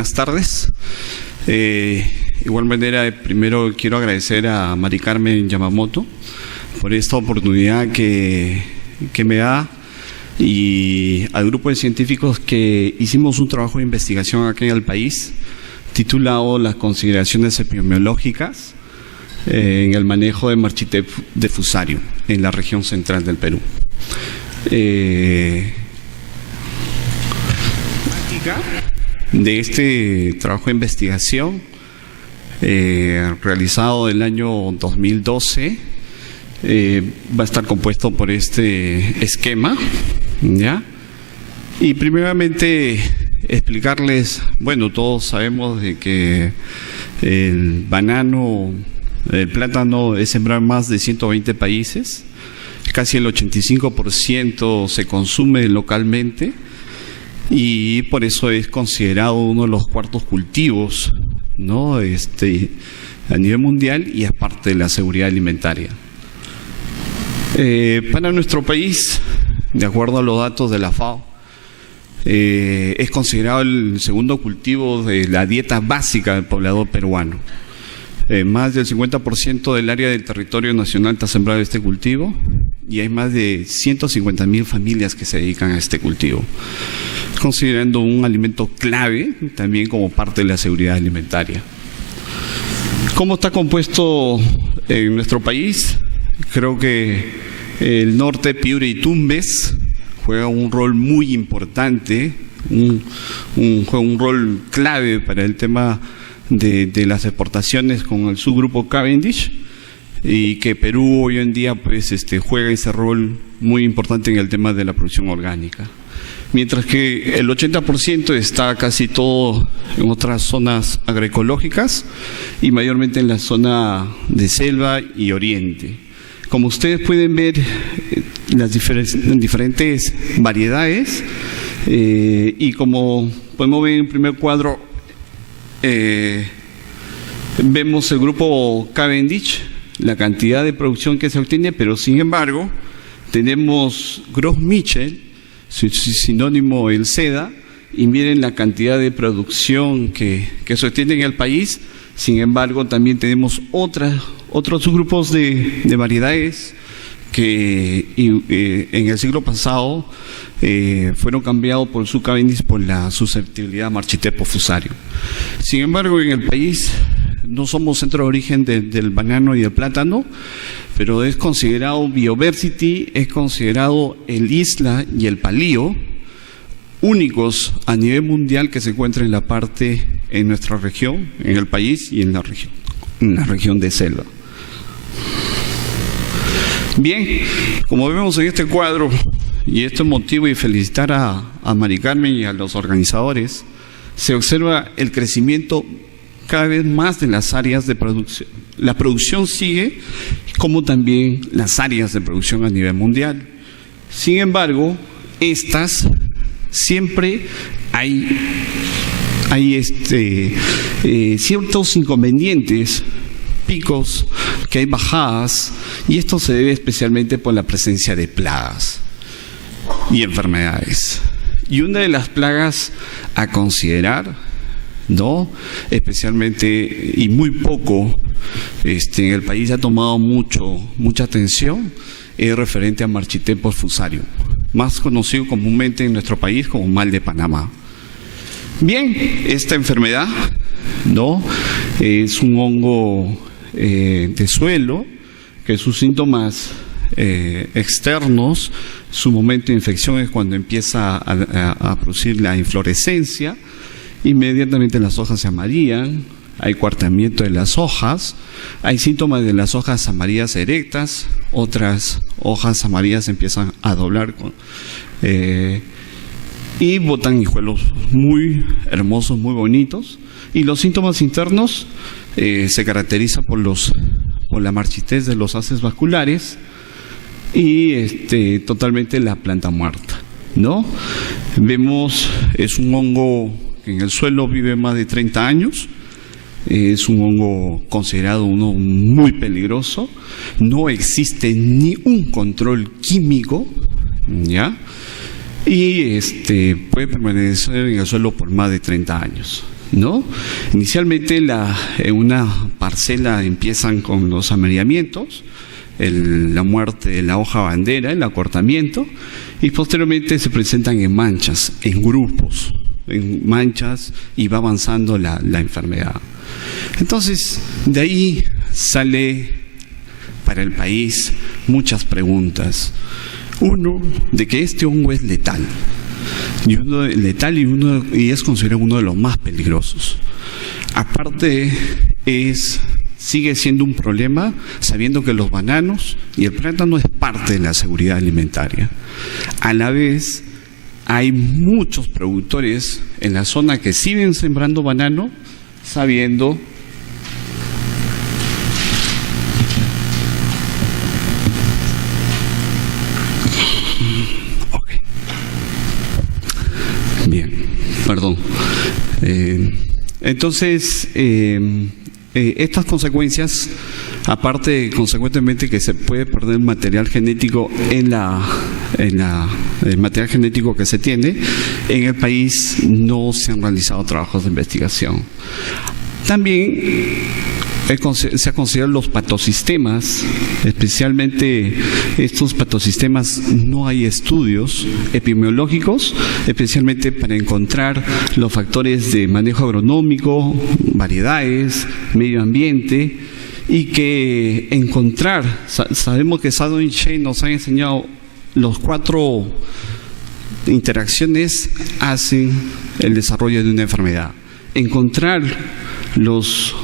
buenas tardes. Igual manera, primero quiero agradecer a Mari Carmen Yamamoto por esta oportunidad que me da, y al grupo de científicos que hicimos un trabajo de investigación aquí en el país titulado Las consideraciones epidemiológicas en el manejo de Marchitep de Fusarium en la región central del Perú. De este trabajo de investigación realizado el año 2012 va a estar compuesto por este esquema, ¿ya? Y primeramente explicarles, bueno, todos sabemos de que el plátano es sembrado en más de 120 países, casi el 85% se consume localmente y por eso es considerado uno de los cuartos cultivos, ¿no? A nivel mundial, y es parte de la seguridad alimentaria. Para nuestro país, de acuerdo a los datos de la FAO, es considerado el segundo cultivo de la dieta básica del poblador peruano. Más del 50% del área del territorio nacional está sembrado de este cultivo y hay más de 150.000 familias que se dedican a este cultivo, considerando un alimento clave también como parte de la seguridad alimentaria. ¿Cómo está compuesto en nuestro país? Creo que el norte, Piura y Tumbes, juega un rol muy importante, juega un rol clave para el tema de las exportaciones con el subgrupo Cavendish, y que Perú hoy en día pues, juega ese rol muy importante en el tema de la producción orgánica. Mientras que el 80% está casi todo en otras zonas agroecológicas y mayormente en la zona de selva y oriente. Como ustedes pueden ver, las diferentes variedades, y como podemos ver en el primer cuadro, vemos el grupo Cavendish, la cantidad de producción que se obtiene, pero sin embargo tenemos Gros Michel, su sinónimo el seda, y miren la cantidad de producción que se obtiene en el país. Sin embargo, también tenemos otros grupos de variedades que en el siglo pasado fueron cambiados por su Cavendish por la susceptibilidad a Marchitep Fusarium. Sin embargo, en el país no somos centro de origen del banano y del plátano, pero es considerado Biodiversity, es considerado el Isla y el Palío, únicos a nivel mundial que se encuentran en nuestra región, en el país y en la región de selva. Bien, como vemos en este cuadro, y esto es motivo de felicitar a Mari Carmen y a los organizadores, se observa el crecimiento cada vez más de las áreas de producción. La producción sigue, como también las áreas de producción a nivel mundial. Sin embargo, estas siempre hay ciertos inconvenientes, picos, que hay bajadas, y esto se debe especialmente por la presencia de plagas y enfermedades. Y una de las plagas a considerar, ¿no?, especialmente y muy poco en el país ha tomado mucha atención, es referente a Marchitep Fusarium, más conocido comúnmente en nuestro país como mal de Panamá. Bien, esta enfermedad, ¿no?, es un hongo de suelo que sus síntomas externos, su momento de infección es cuando empieza a producir la inflorescencia. Inmediatamente las hojas se amarillan, hay cuarteamiento de las hojas, hay síntomas de las hojas amarillas erectas, otras hojas amarillas empiezan a doblar y botan hijuelos muy hermosos, muy bonitos. Y los síntomas internos se caracterizan por la marchitez de los haces vasculares y totalmente la planta muerta, ¿no? Vemos, es un hongo que en el suelo vive más de 30 años, es un hongo considerado uno muy peligroso, no existe ni un control químico, ¿ya? Y puede permanecer en el suelo por más de 30 años. ¿no? Inicialmente en una parcela empiezan con los amaillamientos, la muerte de la hoja bandera, el acortamiento, y posteriormente se presentan en manchas, en grupos, en manchas, y va avanzando la enfermedad. Entonces, de ahí sale para el país muchas preguntas. Uno, de que este hongo es letal. Y es considerado uno de los más peligrosos. Aparte, sigue siendo un problema sabiendo que los bananos y el plátano es parte de la seguridad alimentaria. A la vez, hay muchos productores en la zona que siguen sembrando banano sabiendo bien, perdón. Entonces, estas consecuencias, aparte, consecuentemente, que se puede perder material genético el material genético que se tiene, en el país no se han realizado trabajos de investigación. También se ha considerado los patosistemas, especialmente estos patosistemas, no hay estudios epidemiológicos, especialmente para encontrar los factores de manejo agronómico, variedades, medio ambiente, y que sabemos que Sado y Shea nos han enseñado los 4 interacciones hacen el desarrollo de una enfermedad. Encontrar los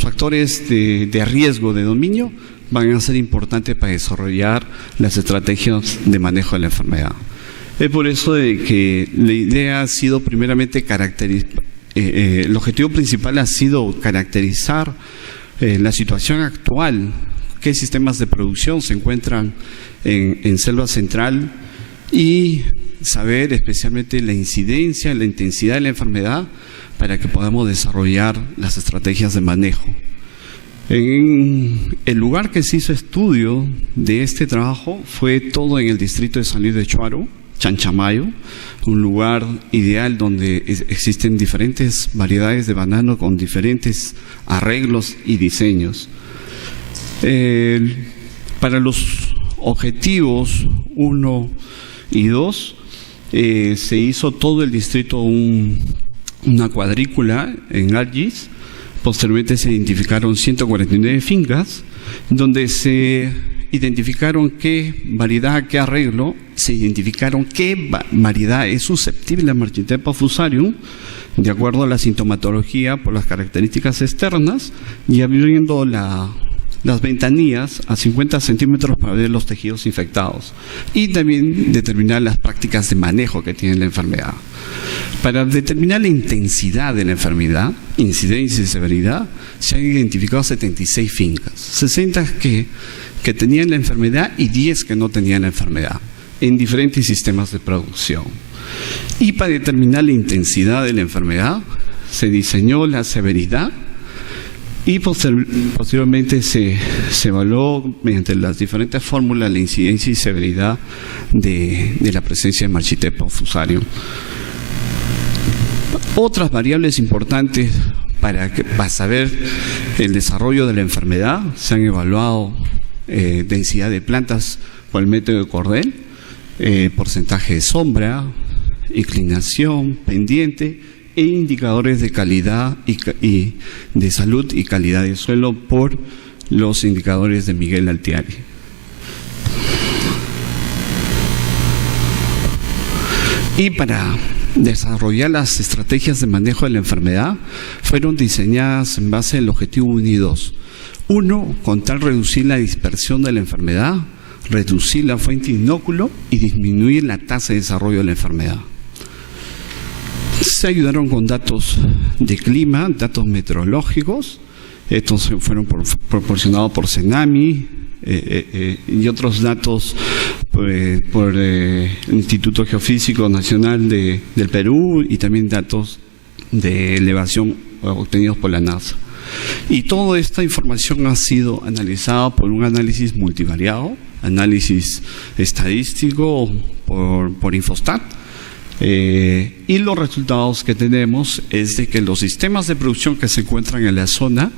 factores de riesgo de dominio van a ser importantes para desarrollar las estrategias de manejo de la enfermedad. Es por eso de que la idea ha sido primeramente el objetivo principal ha sido caracterizar la situación actual, qué sistemas de producción se encuentran en Selva Central y saber especialmente la incidencia, la intensidad de la enfermedad para que podamos desarrollar las estrategias de manejo. En el lugar que se hizo estudio de este trabajo fue todo en el distrito de San Luis de Chuaro, Chanchamayo, un lugar ideal donde existen diferentes variedades de banano con diferentes arreglos y diseños. Para los objetivos 1 y 2 se hizo todo el distrito una cuadrícula en ARGIS. Posteriormente se identificaron 149 fincas donde se identificaron qué variedad, qué arreglo, se identificaron qué variedad es susceptible a Marchitepa fusarium de acuerdo a la sintomatología por las características externas y abriendo las ventanillas a 50 centímetros para ver los tejidos infectados y también determinar las prácticas de manejo que tiene la enfermedad. Para determinar la intensidad de la enfermedad, incidencia y severidad, se han identificado 76 fincas, 60 que tenían la enfermedad y 10 que no tenían la enfermedad, en diferentes sistemas de producción. Y para determinar la intensidad de la enfermedad, se diseñó la severidad y posteriormente se evaluó mediante las diferentes fórmulas la incidencia y severidad de la presencia de Marchitepa fusarium. Otras variables importantes para saber el desarrollo de la enfermedad, se han evaluado densidad de plantas por el método de Cordell, porcentaje de sombra, inclinación, pendiente e indicadores de calidad y de salud y calidad de suelo por los indicadores de Miguel Altieri. Y para desarrollar las estrategias de manejo de la enfermedad fueron diseñadas en base al objetivo 1 y 2. 1, con tal reducir la dispersión de la enfermedad, reducir la fuente de inóculo y disminuir la tasa de desarrollo de la enfermedad. Se ayudaron con datos de clima, datos meteorológicos. Estos fueron proporcionados por CENAMI y otros datos por el Instituto Geofísico Nacional del Perú y también datos de elevación obtenidos por la NASA. Y toda esta información ha sido analizada por un análisis multivariado, análisis estadístico por Infostat, Y los resultados que tenemos es de que los sistemas de producción que se encuentran en la zona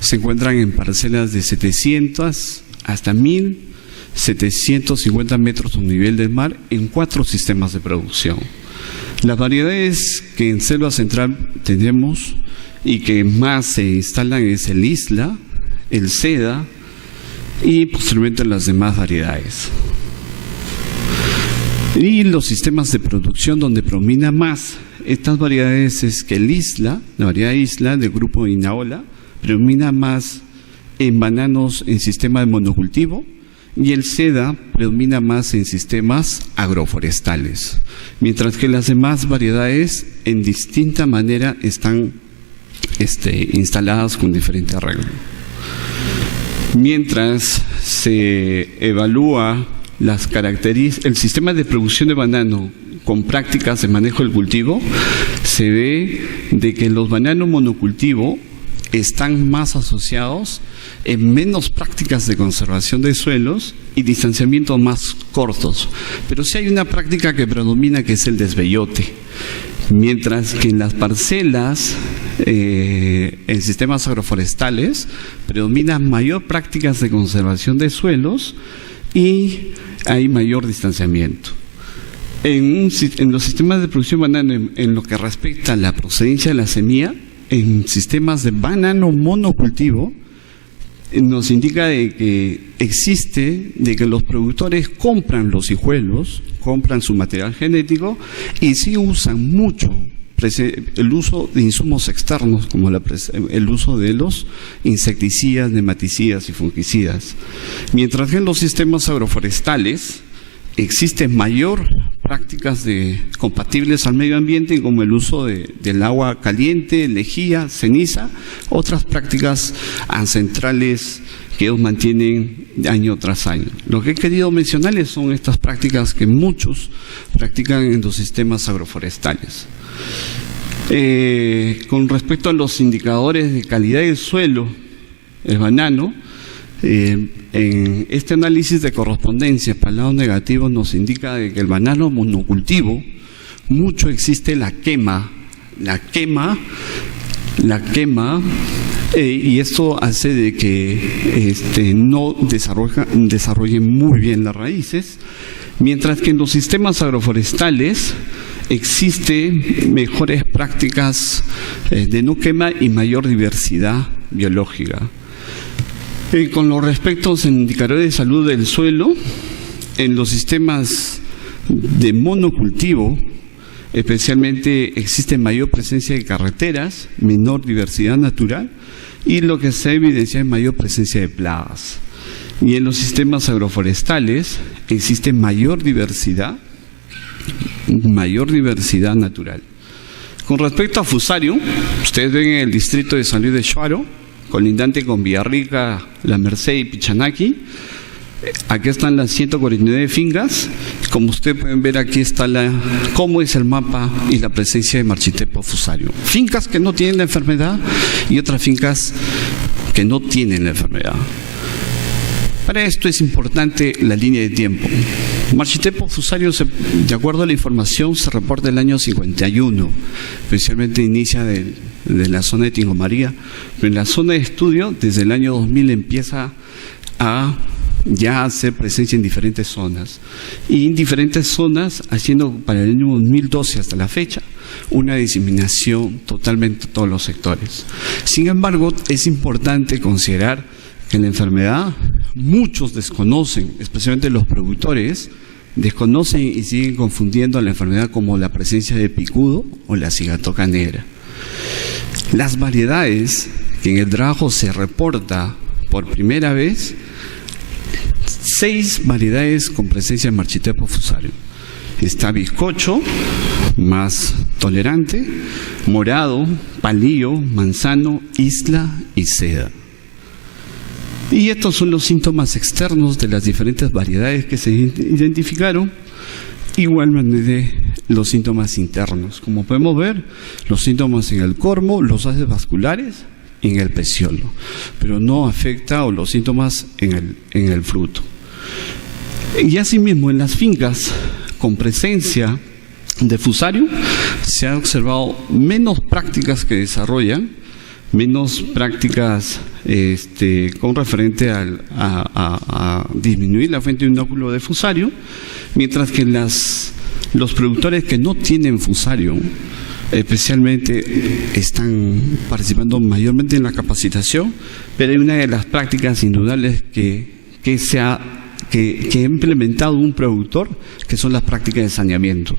se encuentran en parcelas de 700 hasta 1.750 metros sobre nivel del mar en 4 sistemas de producción. Las variedades que en Selva Central tenemos y que más se instalan es el Isla, el Seda y posteriormente las demás variedades. Y los sistemas de producción donde predomina más estas variedades es que el Isla, la variedad Isla del grupo Inaola, predomina más en bananos en sistema de monocultivo y el Seda predomina más en sistemas agroforestales, mientras que las demás variedades en distinta manera están instaladas con diferente arreglo. Mientras se evalúa las características, el sistema de producción de banano con prácticas de manejo del cultivo, se ve de que los bananos monocultivo están más asociados en menos prácticas de conservación de suelos y distanciamientos más cortos. Pero sí hay una práctica que predomina, que es el desvellote. Mientras que en las parcelas, en sistemas agroforestales, predominan mayor prácticas de conservación de suelos y hay mayor distanciamiento. En los sistemas de producción de banano, en lo que respecta a la procedencia de la semilla, en sistemas de banano monocultivo, nos indica de que los productores compran los hijuelos, compran su material genético y sí usan mucho el uso de insumos externos, como el uso de los insecticidas, nematicidas y fungicidas. Mientras que en los sistemas agroforestales existen mayor prácticas compatibles al medio ambiente, como el uso del agua caliente, lejía, ceniza, otras prácticas ancestrales que ellos mantienen año tras año. Lo que he querido mencionarles son estas prácticas que muchos practican en los sistemas agroforestales. Con respecto a los indicadores de calidad del suelo, el banano, en este análisis de correspondencia para el lado negativo nos indica de que el banano monocultivo, mucho existe la quema, y esto hace de que no desarrollen muy bien las raíces, mientras que en los sistemas agroforestales existen mejores prácticas de no quema y mayor diversidad biológica. Con los respectos en indicadores de salud del suelo, en los sistemas de monocultivo, especialmente existe mayor presencia de carreteras, menor diversidad natural y lo que se evidencia es mayor presencia de plagas. Y en los sistemas agroforestales existe mayor diversidad natural. Con respecto a Fusarium, ustedes ven en el distrito de San Luis de Shuaro, colindante con Villarrica, La Merced y Pichanaki. Aquí están las 149 fincas. Como ustedes pueden ver, aquí está cómo es el mapa y la presencia de Marchitepo fusarium. Fincas que no tienen la enfermedad y otras fincas que no tienen la enfermedad. Para esto es importante la línea de tiempo. Marchitepo fusarium, de acuerdo a la información, se reporta el año 51, especialmente inicia de la zona de Tingomaría, pero en la zona de estudio, desde el año 2000 empieza a ya hacer presencia en diferentes zonas. Y en diferentes zonas, haciendo para el año 2012 hasta la fecha, una diseminación totalmente en todos los sectores. Sin embargo, es importante considerar que la enfermedad muchos desconocen, especialmente los productores, desconocen y siguen confundiendo la enfermedad como la presencia de picudo o la cigatoca negra. Las variedades que en el trabajo se reporta por primera vez, 6 variedades con presencia de Marchitepo fusarium. Está bizcocho, más tolerante, morado, palillo, manzano, isla y seda. Y estos son los síntomas externos de las diferentes variedades que se identificaron, igualmente los síntomas internos. Como podemos ver, los síntomas en el cormo, los haces vasculares y en el peciolo, pero no afecta o los síntomas en el fruto. Y asimismo, en las fincas con presencia de Fusarium, se ha observado menos prácticas que desarrollan, menos prácticas con referente a disminuir la fuente de inóculo de Fusarium, mientras que los productores que no tienen Fusarium especialmente están participando mayormente en la capacitación, pero hay una de las prácticas indudables que ha implementado un productor, que son las prácticas de saneamiento,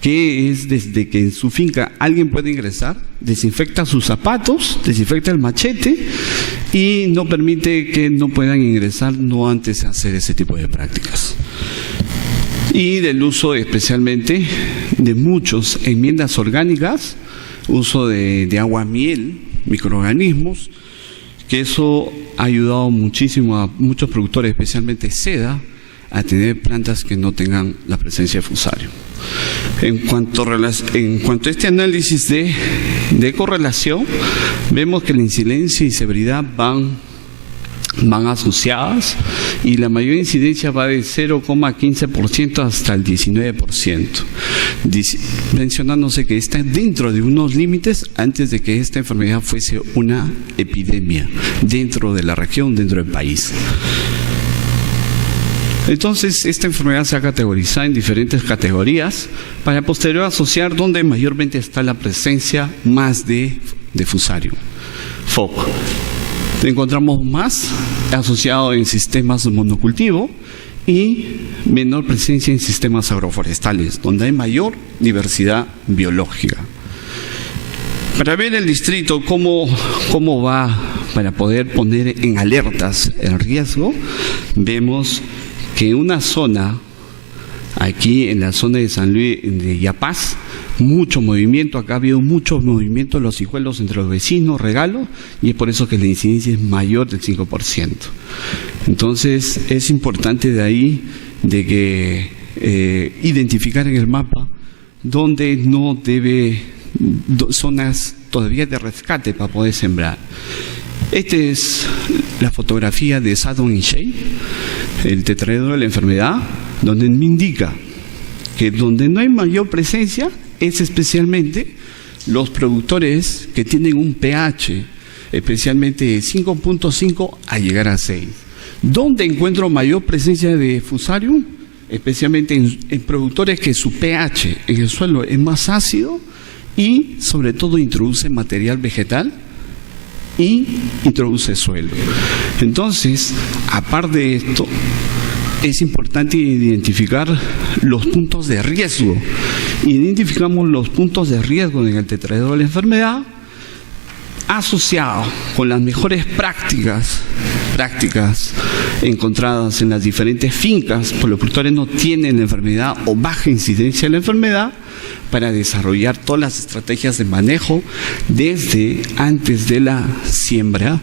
que es desde que en su finca alguien puede ingresar, desinfecta sus zapatos, desinfecta el machete y no permite que no puedan ingresar no antes de hacer ese tipo de prácticas. Y del uso especialmente de muchas enmiendas orgánicas, uso de agua miel, microorganismos, que eso ha ayudado muchísimo a muchos productores, especialmente seda, a tener plantas que no tengan la presencia de Fusarium. En cuanto a este análisis de correlación, vemos que la incidencia y severidad van asociadas, y la mayor incidencia va de 0,15% hasta el 19%, mencionándose que está dentro de unos límites antes de que esta enfermedad fuese una epidemia dentro de la región, dentro del país. Entonces, esta enfermedad se ha categorizado en diferentes categorías para posterior asociar donde mayormente está la presencia más de Fusarium. FOC. Encontramos más asociado en sistemas de monocultivo y menor presencia en sistemas agroforestales, donde hay mayor diversidad biológica. Para ver el distrito cómo va, para poder poner en alertas el riesgo, vemos que una zona, aquí en la zona de San Luis de Yapaz, mucho movimiento, acá ha habido mucho movimiento de los hijuelos entre los vecinos, regalos, y es por eso que la incidencia es mayor del 5%. Entonces es importante de ahí de que identificar en el mapa donde no debe, zonas todavía de rescate para poder sembrar. Esta es la fotografía de Saddon y Shea, el tetraedro de la enfermedad, donde me indica que donde no hay mayor presencia es especialmente los productores que tienen un pH especialmente de 5.5 a llegar a 6. ¿Dónde encuentro mayor presencia de Fusarium? Especialmente en productores que su pH en el suelo es más ácido y sobre todo introduce material vegetal y introduce suelo. Entonces, aparte de esto, es importante identificar los puntos de riesgo. Identificamos los puntos de riesgo en el tetraedro de la enfermedad asociados con las mejores prácticas encontradas en las diferentes fincas, porque los productores no tienen la enfermedad o baja incidencia de la enfermedad, para desarrollar todas las estrategias de manejo desde antes de la siembra,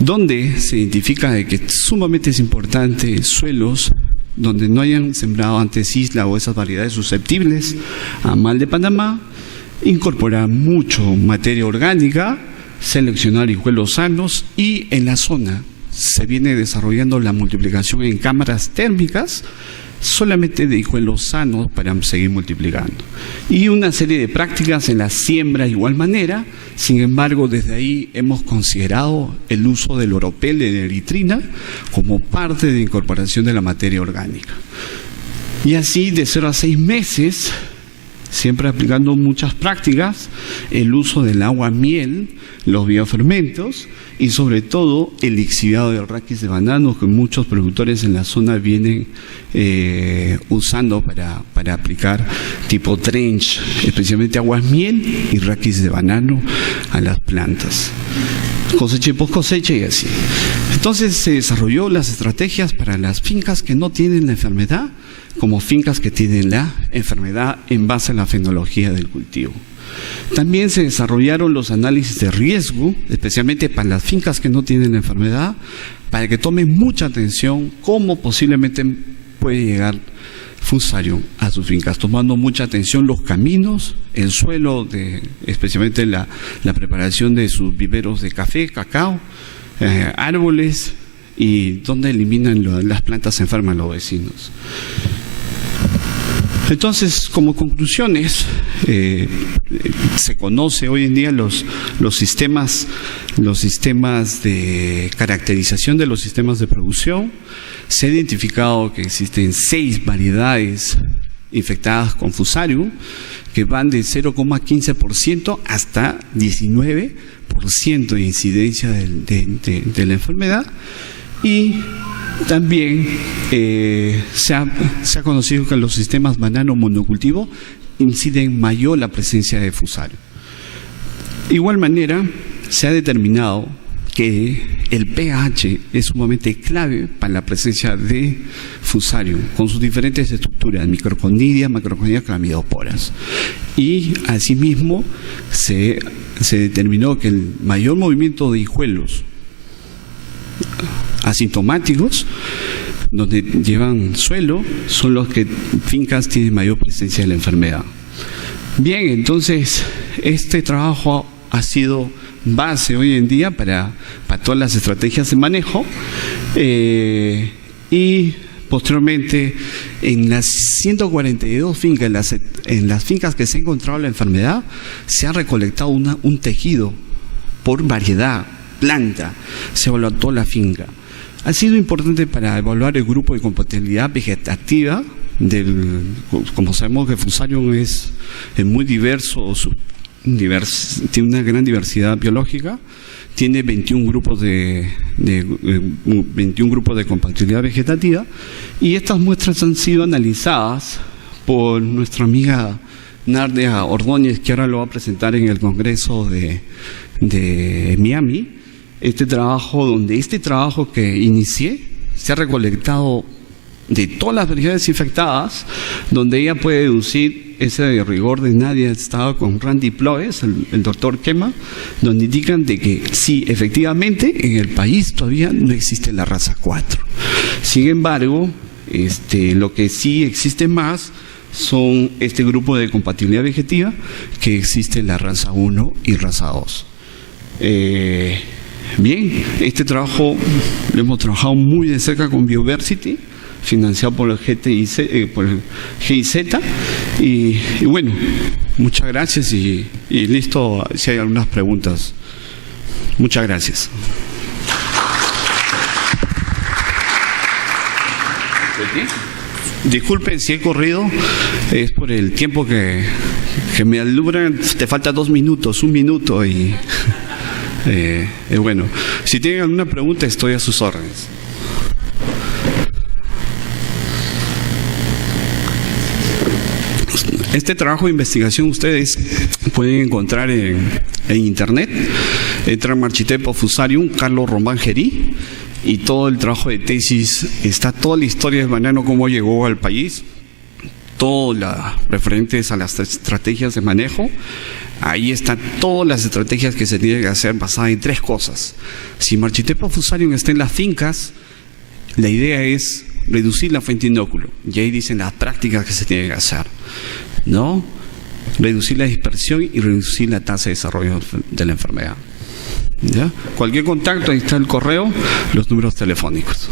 donde se identifica de que sumamente es importante suelos donde no hayan sembrado antes isla o esas variedades susceptibles a mal de Panamá, incorporar mucho materia orgánica, seleccionar hijuelos sanos, y en la zona se viene desarrollando la multiplicación en cámaras térmicas solamente de hijuelos sanos para seguir multiplicando, y una serie de prácticas en la siembra de igual manera. Sin embargo, desde ahí hemos considerado el uso del oropel de eritrina como parte de incorporación de la materia orgánica, y así de 0 a 6 meses, siempre aplicando muchas prácticas, el uso del agua miel, los biofermentos y sobre todo el lixiviado de raquis de banano, que muchos productores en la zona vienen usando para aplicar tipo trench, especialmente aguas miel y raquis de banano a las plantas, cosecha y post cosecha y así. Entonces se desarrolló las estrategias para las fincas que no tienen la enfermedad como fincas que tienen la enfermedad en base a la fenología del cultivo. También se desarrollaron los análisis de riesgo, especialmente para las fincas que no tienen la enfermedad, para que tomen mucha atención cómo posiblemente puede llegar Fusarium a sus fincas, tomando mucha atención los caminos, el suelo, especialmente la preparación de sus viveros de café, cacao, árboles, y donde eliminan las plantas enfermas los vecinos. Entonces, como conclusiones, se conoce hoy en día los sistemas de caracterización de los sistemas de producción. Se ha identificado que existen 6 variedades infectadas con Fusarium, que van de 0,15% hasta 19% de incidencia de la enfermedad. Y también se ha conocido que en los sistemas banano monocultivo inciden mayor la presencia de Fusarium. De igual manera, se ha determinado que el pH es sumamente clave para la presencia de Fusarium, con sus diferentes estructuras, microconidia, macroconidia, clamidoporas. Y asimismo se determinó que el mayor movimiento de hijuelos asintomáticos, donde llevan suelo, son los que fincas tienen mayor presencia de la enfermedad. Bien, entonces este trabajo ha sido base hoy en día para todas las estrategias de manejo, y posteriormente en las 142 fincas, en las fincas que se ha encontrado la enfermedad, se ha recolectado un tejido por variedad, planta, se evaluó toda la finca. Ha sido importante para evaluar el grupo de compatibilidad vegetativa como sabemos que Fusarium es muy diverso, tiene una gran diversidad biológica, tiene 21 grupos de compatibilidad vegetativa, y estas muestras han sido analizadas por nuestra amiga Nardia Ordóñez, que ahora lo va a presentar en el Congreso de Miami. Este trabajo que inicié, se ha recolectado de todas las variedades infectadas, donde ella puede deducir ese rigor de Nadia estaba con Randy Ploes, el doctor Kema, donde indican de que sí, efectivamente, en el país todavía no existe la raza 4. Sin embargo, lo que sí existe más son este grupo de compatibilidad vegetativa, que existe la raza 1 y raza 2. Bien, este trabajo lo hemos trabajado muy de cerca con Bioversity, financiado por el GIZ, y bueno, muchas gracias y listo si hay algunas preguntas. Muchas gracias. Disculpen si he corrido, es por el tiempo que me alumbran. Te falta 2 minutos, 1 minuto y bueno, si tienen alguna pregunta estoy a sus órdenes. Este trabajo de investigación ustedes pueden encontrar en internet. Entra en Marchitepo Fusarium, Carlos Román Gerí, y todo el trabajo de tesis, está toda la historia del banano, cómo llegó al país, todas las referentes a las estrategias de manejo. Ahí están todas las estrategias que se tienen que hacer basadas en 3 cosas. Si Marchitepo Fusarium está en las fincas, la idea es reducir la fuente inóculo, y ahí dicen las prácticas que se tienen que hacer, ¿no? Reducir la dispersión y reducir la tasa de desarrollo de la enfermedad. ¿Ya? Cualquier contacto, ahí está el correo, los números telefónicos.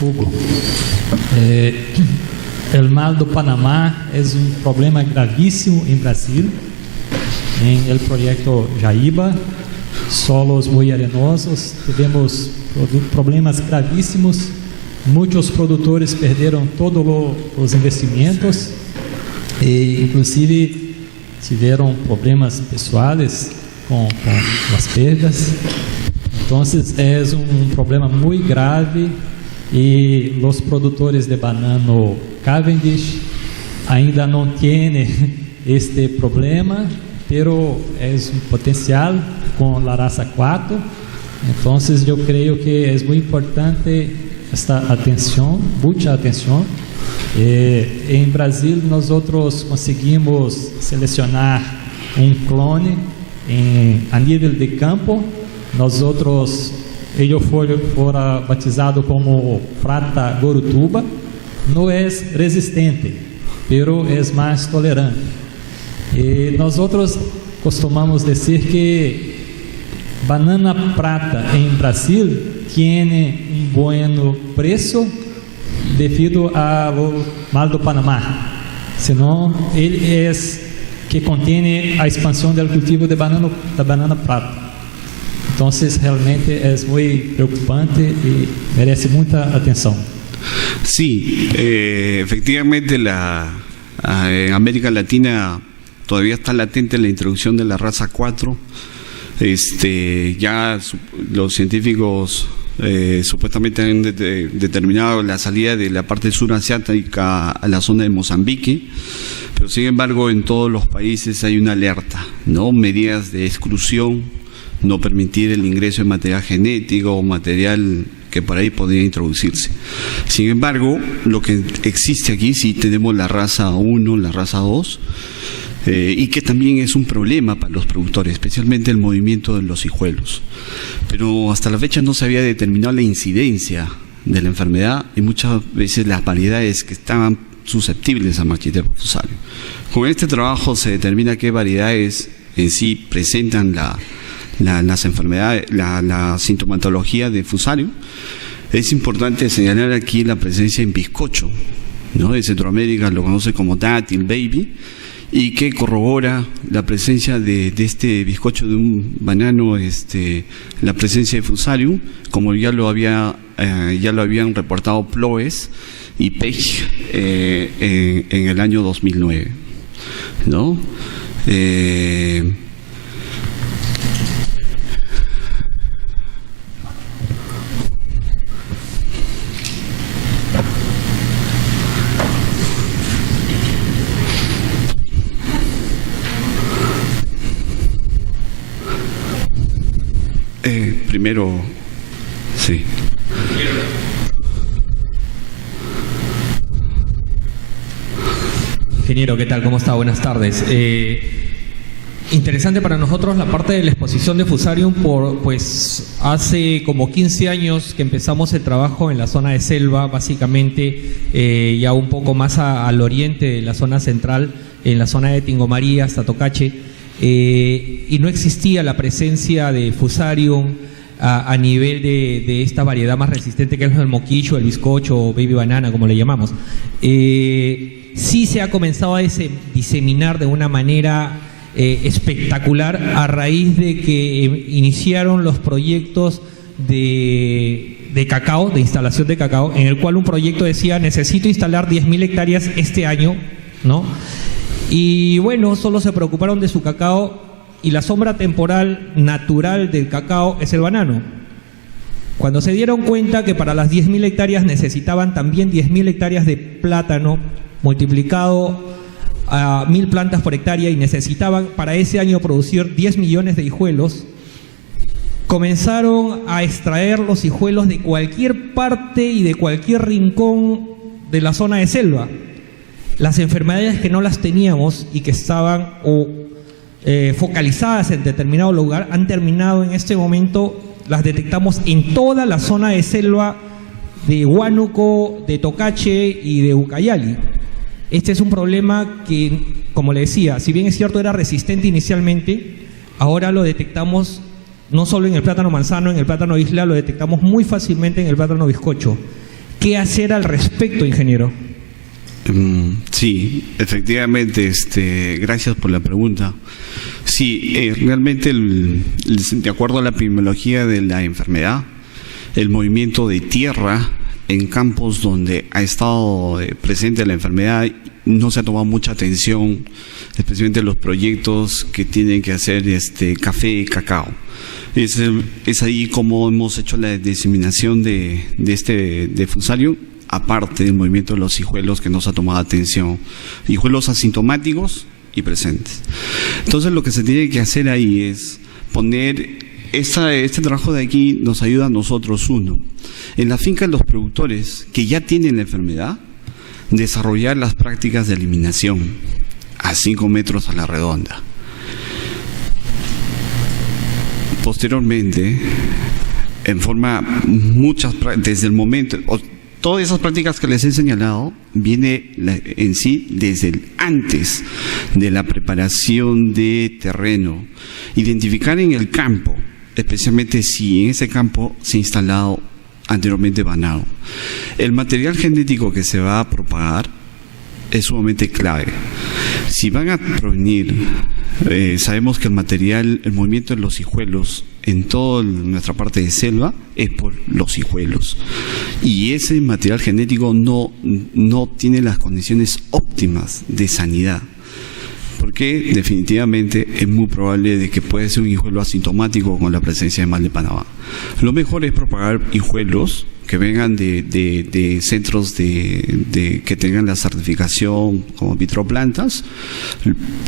Hugo, el mal do Panamá es un problema gravísimo en Brasil. En el proyecto Jaíba, solos muy arenosos, tivemos problemas gravísimos. Muchos productores perderam todos os investimentos e, inclusive, tiveram problemas pessoais com as perdas. Então, é um problema muito grave e os produtores de banano Cavendish ainda não têm este problema, pero é um potencial com a raça 4. Então, eu creio que é muito importante esta atenção, muita atenção. Em Brasil, nós outros conseguimos selecionar um clone a nível de campo. Nós outros, ele fora batizado como Prata Gorutuba. Não é resistente, pero é mais tolerante. E nós outros costumamos dizer que banana prata em Brasil tem um bom preço devido ao Mar do Panamá, senão ele é que contém a expansão do cultivo da banana prata. Então, realmente é muito preocupante e merece muita atenção. Sí, efectivamente en América Latina todavía está latente la introducción de la raza 4. Ya los científicos supuestamente han determinado la salida de la parte sur asiática a la zona de Mozambique, pero sin embargo en todos los países hay una alerta, ¿no? Medidas de exclusión, no permitir el ingreso de material genético o material que por ahí podría introducirse. Sin embargo, lo que existe aquí, sí tenemos la raza 1, la raza 2, y que también es un problema para los productores, especialmente el movimiento de los hijuelos. Pero hasta la fecha no se había determinado la incidencia de la enfermedad y muchas veces las variedades que estaban susceptibles a Machitepo fusarium. Con este trabajo se determina qué variedades en sí presentan las enfermedades, la sintomatología de fusarium. Es importante señalar aquí la presencia en bizcocho, ¿no? En Centroamérica lo conoce como dátil baby, y que corrobora la presencia de este bizcocho de un banano, la presencia de fusarium, como ya lo habían reportado Ploes y Pech en el año 2009, ¿no? Primero, sí. Ingeniero, ¿qué tal? ¿Cómo está? Buenas tardes. Interesante para nosotros la parte de la exposición de fusarium, pues hace como 15 años que empezamos el trabajo en la zona de selva, básicamente ya un poco más al oriente de la zona central, en la zona de Tingomaría hasta Tocache, y no existía la presencia de fusarium a nivel de esta variedad más resistente que es el moquillo, el bizcocho o baby banana, como le llamamos. Sí se ha comenzado a diseminar de una manera espectacular a raíz de que iniciaron los proyectos de cacao, de instalación de cacao, en el cual un proyecto decía necesito instalar 10.000 hectáreas este año, ¿no? Y bueno, solo se preocuparon de su cacao y la sombra temporal natural del cacao es el banano. Cuando se dieron cuenta que para las 10.000 hectáreas necesitaban también 10.000 hectáreas de plátano multiplicado a 1.000 plantas por hectárea y necesitaban para ese año producir 10 millones de hijuelos, comenzaron a extraer los hijuelos de cualquier parte y de cualquier rincón de la zona de selva. Las enfermedades que no las teníamos y que estaban focalizadas en determinado lugar han terminado en este momento, las detectamos en toda la zona de selva de Huánuco, de Tocache y de Ucayali. Este es un problema que, como le decía, si bien es cierto era resistente inicialmente, ahora lo detectamos no solo en el plátano manzano, en el plátano isla, lo detectamos muy fácilmente en el plátano bizcocho. ¿Qué hacer al respecto, ingeniero? Sí, efectivamente, gracias por la pregunta. Sí, realmente, de acuerdo a la epidemiología de la enfermedad, el movimiento de tierra en campos donde ha estado presente la enfermedad no se ha tomado mucha atención, especialmente los proyectos que tienen que hacer café y cacao. Es ahí como hemos hecho la diseminación de fusarium, aparte del movimiento de los hijuelos que nos ha tomado atención, hijuelos asintomáticos y presentes. Entonces lo que se tiene que hacer ahí es poner, este trabajo de aquí nos ayuda a nosotros, uno, en la finca de los productores que ya tienen la enfermedad, desarrollar las prácticas de eliminación a 5 metros a la redonda. Posteriormente, en forma desde el momento, todas esas prácticas que les he señalado viene en sí desde antes de la preparación de terreno, identificar en el campo, especialmente si en ese campo se ha instalado anteriormente banado. El material genético que se va a propagar es sumamente clave. Si van a provenir, sabemos que el movimiento de los hijuelos en toda nuestra parte de selva es por los hijuelos. Y ese material genético no tiene las condiciones óptimas de sanidad. Porque definitivamente es muy probable de que puede ser un hijuelo asintomático con la presencia de mal de Panamá. Lo mejor es propagar hijuelos que vengan de centros que tengan la certificación como vitroplantas.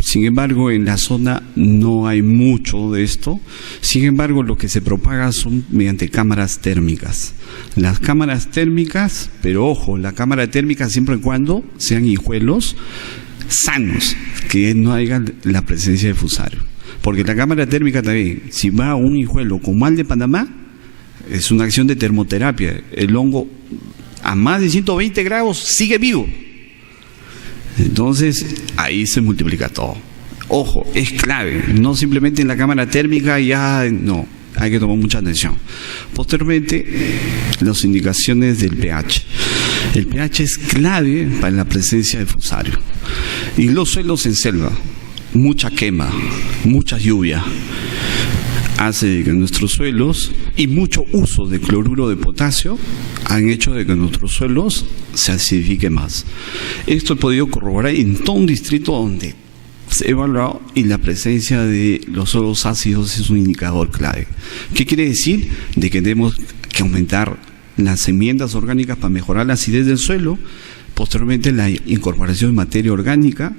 Sin embargo, en la zona no hay mucho de esto. Sin embargo, lo que se propaga son mediante cámaras térmicas. Las cámaras térmicas, pero ojo, la cámara térmica siempre y cuando sean hijuelos sanos, que no haya la presencia de fusario. Porque la cámara térmica también, si va un hijuelo con mal de Panamá, es una acción de termoterapia. El hongo a más de 120 grados sigue vivo. Entonces, ahí se multiplica todo. Ojo, es clave. No simplemente en la cámara térmica ya no. Hay que tomar mucha atención. Posteriormente, las indicaciones del pH. El pH es clave para la presencia de fusario. Y los suelos en selva, mucha quema, mucha lluvia, hace que nuestros suelos y mucho uso de cloruro de potasio han hecho de que nuestros suelos se acidifiquen más. Esto he podido corroborar en todo un distrito donde se ha evaluado y la presencia de los suelos ácidos es un indicador clave. ¿Qué quiere decir? De que tenemos que aumentar las enmiendas orgánicas para mejorar la acidez del suelo, posteriormente la incorporación de materia orgánica,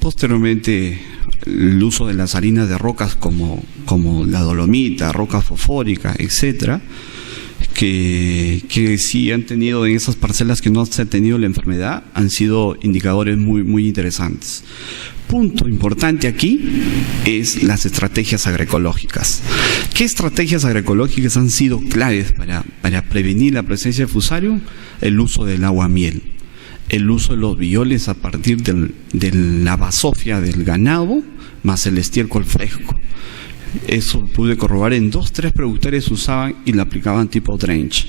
posteriormente el uso de las harinas de rocas como la dolomita, roca fosfórica, etcétera, que sí han tenido en esas parcelas que no se ha tenido la enfermedad, han sido indicadores muy, muy interesantes. Punto importante aquí es las estrategias agroecológicas. ¿Qué estrategias agroecológicas han sido claves para prevenir la presencia de fusario? El uso del agua miel, el uso de los violes a partir de la basofia del ganado, más el estiércol fresco. Eso pude corroborar en 2-3 productores usaban y la aplicaban tipo drench.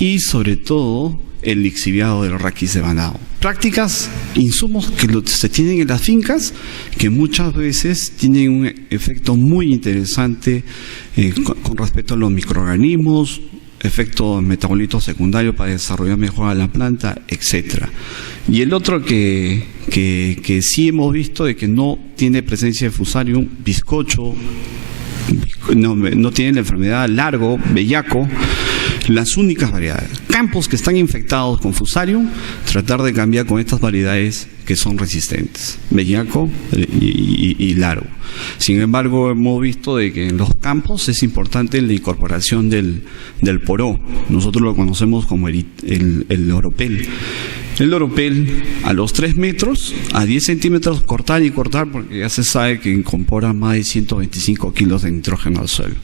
Y sobre todo el lixiviado del raquis de banado. Prácticas, insumos que se tienen en las fincas que muchas veces tienen un efecto muy interesante con respecto a los microorganismos, efecto metabolitos secundarios para desarrollar mejor a la planta, etcétera. Y el otro que sí hemos visto de que no tiene presencia de fusarium, bizcocho, no tiene la enfermedad largo, bellaco, las únicas variedades. Campos que están infectados con fusarium, tratar de cambiar con estas variedades que son resistentes, bellaco y largo. Sin embargo, hemos visto de que en los campos es importante la incorporación del poró. Nosotros lo conocemos como el oropel. El oropel a los 3 metros, a 10 centímetros, cortar y cortar, porque ya se sabe que incorpora más de 125 kilos de nitrógeno al suelo.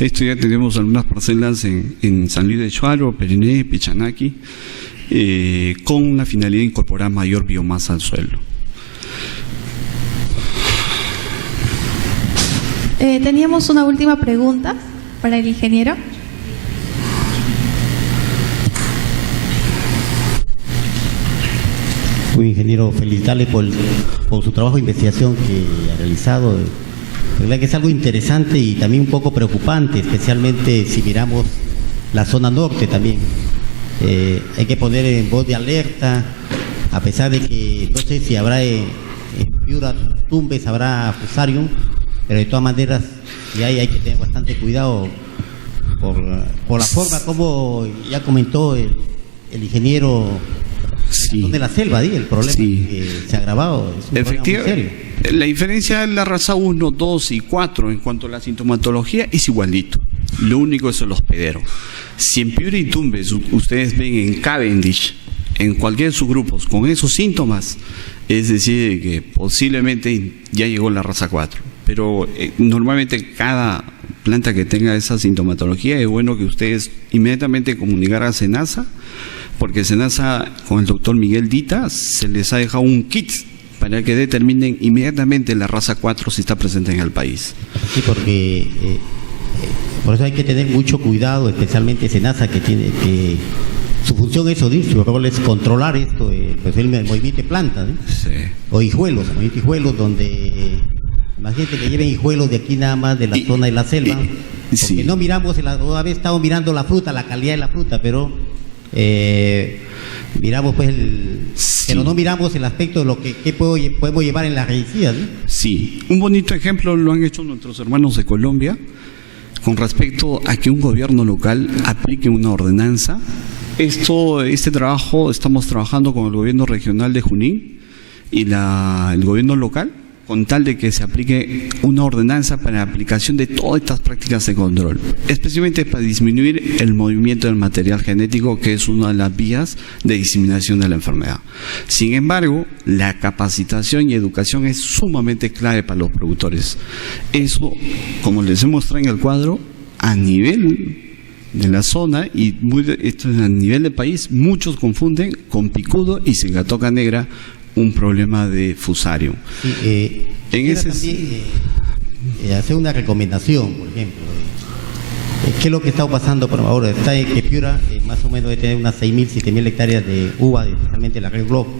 Esto ya tenemos algunas parcelas en San Luis de Chuaro, Periné, Pichanaki, con la finalidad de incorporar mayor biomasa al suelo. Teníamos una última pregunta para el ingeniero. Muy ingeniero, felicitarle por su trabajo de investigación que ha realizado. La verdad que es algo interesante y también un poco preocupante, especialmente si miramos la zona norte también. Hay que poner en voz de alerta, a pesar de que no sé si habrá en Piura, Tumbes, habrá fusarium, pero de todas maneras ya hay que tener bastante cuidado por la forma como ya comentó el ingeniero. Sí. De la selva, el problema que se ha agravado es un problema muy serio. La diferencia de la raza 1, 2 y 4 en cuanto a la sintomatología es igualito. Lo único son los pederos. Si en Piura y Tumbes ustedes ven en Cavendish, en cualquier de sus grupos, con esos síntomas, es decir, que posiblemente ya llegó la raza 4. Pero normalmente cada planta que tenga esa sintomatología es bueno que ustedes inmediatamente comunicar a SENASA, porque SENASA con el doctor Miguel Dita se les ha dejado un kit para que determinen inmediatamente la raza 4 si está presente en el país. Sí, porque Por eso hay que tener mucho cuidado, especialmente SENASA, que su función es, su rol es controlar esto, pues el movimiento de plantas, Sí. o hijuelos, donde imagínate que lleven hijuelos de aquí nada más de la zona de la selva, porque sí. no miramos, una vez estamos mirando la fruta, la calidad de la fruta, pero miramos pues Sí. pero no miramos el aspecto de lo que podemos llevar en las regidurías, ¿no? Sí, un bonito ejemplo lo han hecho nuestros hermanos de Colombia con respecto a que un gobierno local aplique una ordenanza. Este trabajo estamos trabajando con el gobierno regional de Junín y el gobierno local con tal de que se aplique una ordenanza para la aplicación de todas estas prácticas de control, especialmente para disminuir el movimiento del material genético, que es una de las vías de diseminación de la enfermedad. Sin embargo, la capacitación y educación es sumamente clave para los productores. Eso, como les he mostrado en el cuadro, a nivel de la zona y esto es a nivel del país, muchos confunden con picudo y cingatoca negra un problema de Fusarium. Sí, también hacer una recomendación, por ejemplo. ¿Qué es lo que está pasando por ahora? Está en que Piura más o menos debe tener unas 6.000, 7.000 hectáreas de uva, especialmente la Red Globe.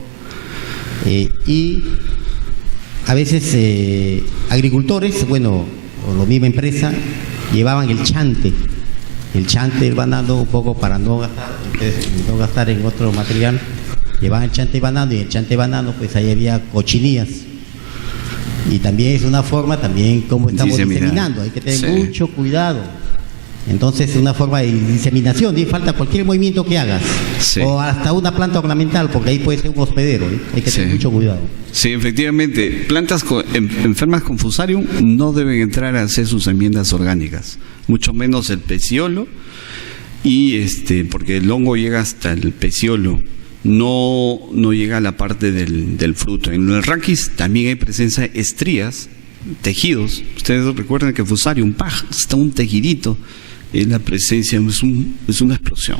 Y a veces agricultores, bueno, o la misma empresa, llevaban el chante el banano un poco para no gastar en otro material. Llevaban el chante banano y el chante banano pues ahí había cochinillas. Y también es una forma, también como estamos diseminando, hay que tener mucho cuidado. Entonces, una forma de diseminación, falta cualquier movimiento que hagas, o hasta una planta ornamental, porque ahí puede ser un hospedero, hay que tener mucho cuidado. Sí, efectivamente, plantas enfermas con Fusarium no deben entrar a hacer sus enmiendas orgánicas, mucho menos el peciolo, y porque el hongo llega hasta el peciolo, no llega a la parte del fruto. En el raquis también hay presencia de estrías, tejidos. Ustedes recuerdan que Fusarium está un tejidito, es la presencia, es una explosión.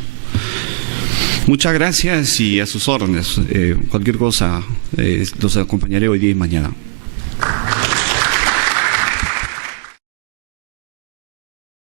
Muchas gracias y a sus órdenes. Cualquier cosa los acompañaré hoy día y mañana.